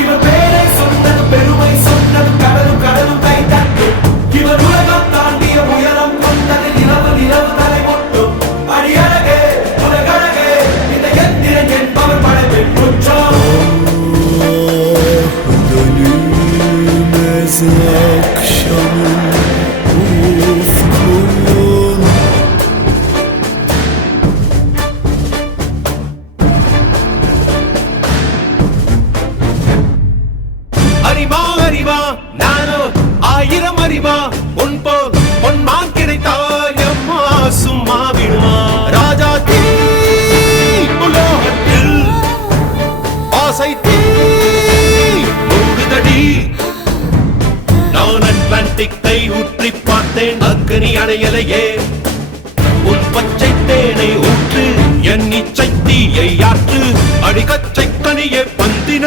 இவர் பேரை சொன்னது பெருமை சொன்னது கடலும் கடலும் கை தட்டும் இவர் உலகம் தாண்டிய உயரம் கொண்டது நிலவு நிலவு தலை முட்டும் அடியழகே உலகழகே இந்த எந்திரன் என்பவர் படைப்பின் குற்றம் Dönülmez akşamın ufkun அறிவா அறிவா நானோ ஆயிரம் அறிவா உன் போல் பொன்மான் கிடைத்தாயம்மா சும்மா விடுமா ராஜா தீ உலோகத்தில் ஆசை தீ மூடுதடி நான் அட்லாண்டிக்கை ஊற்றி பார்த்தேன் அக்கனி அடையலையே உன் பச்சை தேனை ஊற்று என் இச்சை தீயை ஆற்று அடிக்கச்சை கனியே பந்தின